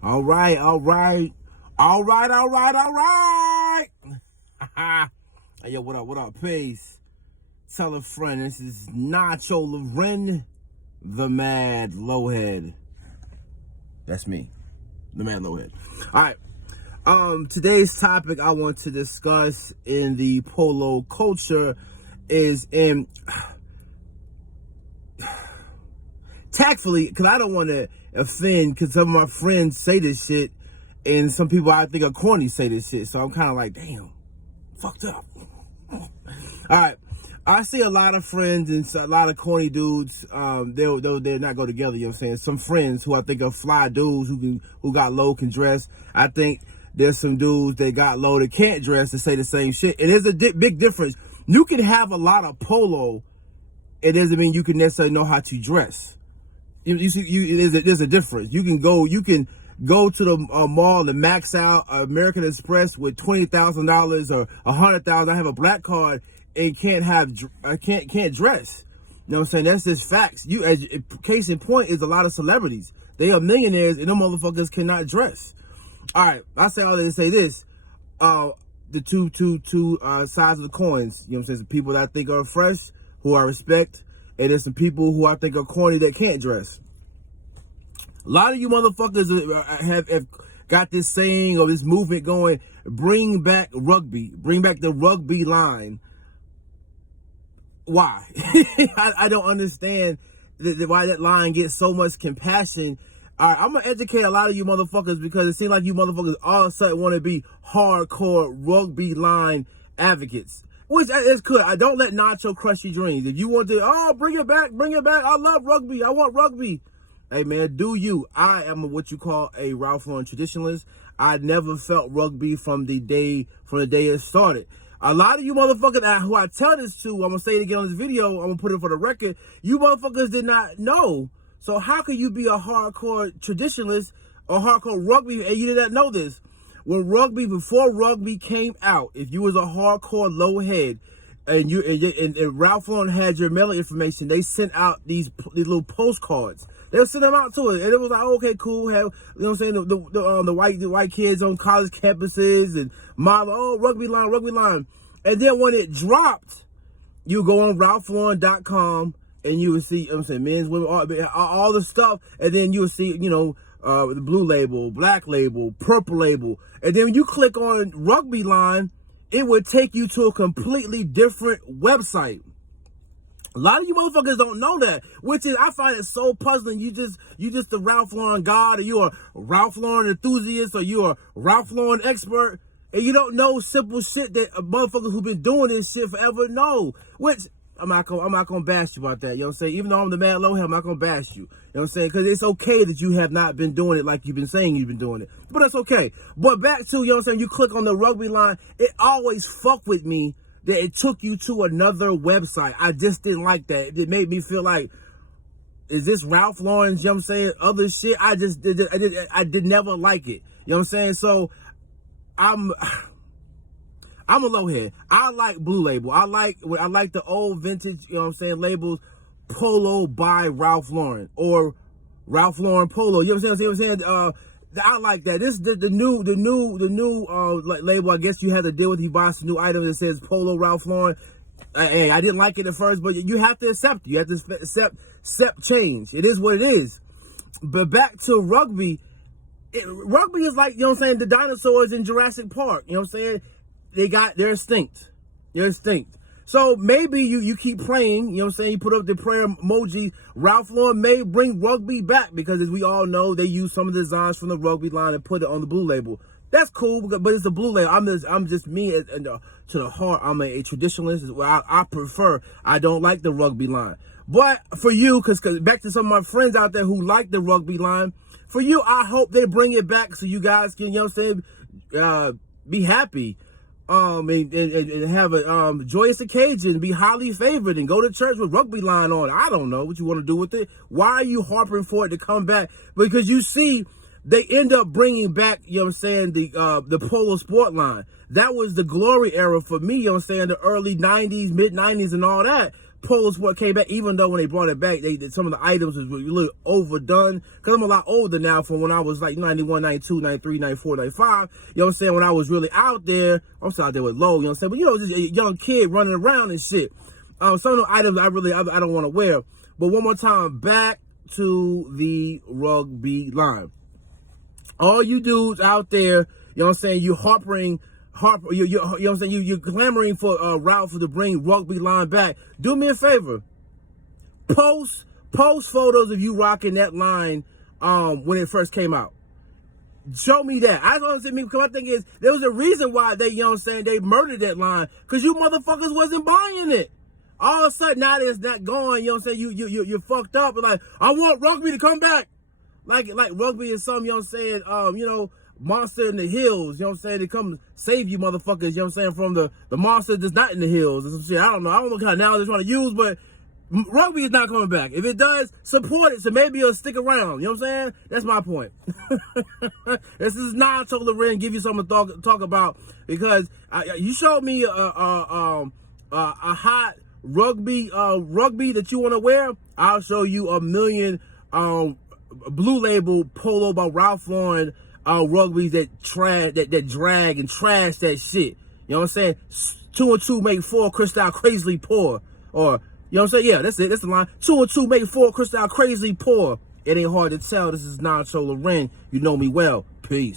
All right, all right. All right, all right, all right. Hey, yo, what up, peace? Tell a friend, this is Nacho LOren, the mad lohead. That's me, the mad lohead. All right. Today's topic I want to discuss in the polo culture is tactfully, because I don't want to offend, because some of my friends say this shit, and some people I think are corny say this shit, so I'm kind of like, damn, fucked up. All right, I see a lot of friends and a lot of corny dudes. They'll not go together. You know what I'm saying? Some friends who I think are fly dudes who got low can dress. I think there's some dudes that got low that can't dress to say the same shit. And there's a big difference. You can have a lot of polo. It doesn't mean you can necessarily know how to dress. You see, there's a difference. You can go to the mall and max out American Express with $20,000 or $100,000. I have a black card and can't dress. You know what I'm saying? That's just facts. Case in point is a lot of celebrities. They are millionaires and them motherfuckers cannot dress. All right, I say all that to say this. The two sides of the coins. You know what I'm saying? Some people that I think are fresh, who I respect, and there's some people who I think are corny that can't dress. A lot of you motherfuckers have got this saying or this movement going, bring back rugby. Bring back the rugby line. Why? I don't understand why that line gets so much compassion. All right, I'm going to educate a lot of you motherfuckers because it seems like you motherfuckers all of a sudden want to be hardcore rugby line advocates. Which is good. I don't let Nacho crush your dreams. If you want to, bring it back. I love rugby. I want rugby. Hey, man, do you. I am what you call a Ralph Lauren traditionalist. I never felt rugby from the day it started. A lot of you motherfuckers who I tell this to, I'm going to say it again on this video, I'm going to put it for the record, you motherfuckers did not know. So how can you be a hardcore traditionalist or hardcore rugby and you did not know this? Before rugby came out, if you was a hardcore low head and Ralph Lauren had your mailing information, they sent out these little postcards. They'll send them out to it, and it was like, okay, cool. Have, you know what I'm saying? The white kids on college campuses and model, rugby line. And then when it dropped, you go on RalphLauren.com and you would see, you know what I'm saying, men's, women, all the stuff, and then you would see, the blue label, black label, purple label. And then when you click on Rugby Line, it would take you to a completely different website. A lot of you motherfuckers don't know that, which is, I find it so puzzling. You just the Ralph Lauren god, or you are a Ralph Lauren enthusiast, or you are a Ralph Lauren expert, and you don't know simple shit that motherfuckers who've been doing this shit forever know. Which I'm not gonna bash you about that. You know what I'm saying? Even though I'm the mad low head, I'm not gonna bash you. You know what I'm saying? Because it's okay that you have not been doing it like you've been saying you've been doing it. But that's okay. But back to, you know what I'm saying, you click on the Rugby Line, it always fucked with me that it took you to another website. I just didn't like that. It made me feel like, is this Ralph Lauren's, you know what I'm saying, other shit? I did never like it. You know what I'm saying? So I'm a low head. I like Blue Label. I like the old vintage, you know what I'm saying, labels, Polo by Ralph Lauren or Ralph Lauren Polo. You know what I'm saying? I like that. This the new label. I guess you have to deal with. You buy some new items that says Polo Ralph Lauren. Hey, I didn't like it at first, but you have to accept it. You have to accept change. It is what it is. But back to rugby. Rugby is like, you know what I'm saying, the dinosaurs in Jurassic Park. You know what I'm saying? They're extinct. They're extinct. So maybe you keep praying, you know what I'm saying? You put up the prayer emoji. Ralph Lauren may bring rugby back because, as we all know, they use some of the designs from the Rugby Line and put it on the Blue Label. That's cool, but it's a Blue Label. I'm just me to the heart. I'm a traditionalist. I prefer. I don't like the Rugby Line. But for you, because back to some of my friends out there who like the Rugby Line, for you, I hope they bring it back so you guys can, you know what I'm saying, be happy. And have a joyous occasion, be highly favored, and go to church with Rugby Line on. I don't know what you want to do with it. Why are you harping for it to come back? Because you see, they end up bringing back, you know what I'm saying, the Polo Sport line. That was the glory era for me, you know what I'm saying, the early 90s, mid 90s and all that. Polo Sport came back, even though when they brought it back, some of the items was really overdone. Because I'm a lot older now from when I was like 91, 92, 93, 94, 95. You know what I'm saying? When I was really out there, I'm still out there with Lo, you know what I'm saying? But, you know, just a young kid running around and shit. Some of the items I don't want to wear. But one more time, back to the rugby line. All you dudes out there, you know what I'm saying, you you know what I'm saying, you're clamoring for Ralph to bring rugby line back. Do me a favor. Post photos of you rocking that line when it first came out. Show me that. I don't understand, because my thing is, there was a reason why they, you know what I'm saying, they murdered that line, because you motherfuckers wasn't buying it. All of a sudden, now that it's not going, you know what I'm saying, you're fucked up, and like, I want rugby to come back. Like rugby is something, you know what I'm saying, you know, monster in the hills, you know what I'm saying, to come save you motherfuckers, you know what I'm saying, from the monster that's not in the hills and some shit. I don't know what kind of analogy they're trying to use, but rugby is not coming back. If it does, support it, so maybe it'll stick around, you know what I'm saying? That's my point. This is Nacho LOren, give you something to talk about, because you showed me a hot rugby that you want to wear. I'll show you a million blue label Polo by Ralph Lauren rugbies that drag and trash that shit. You know what I'm saying? 2 and 2 make 4, crystal crazily poor. Or, you know what I'm saying? Yeah, that's it. That's the line. 2 and 2 make 4, crystal crazily poor. It ain't hard to tell. This is Nacho LOren. You know me well. Peace.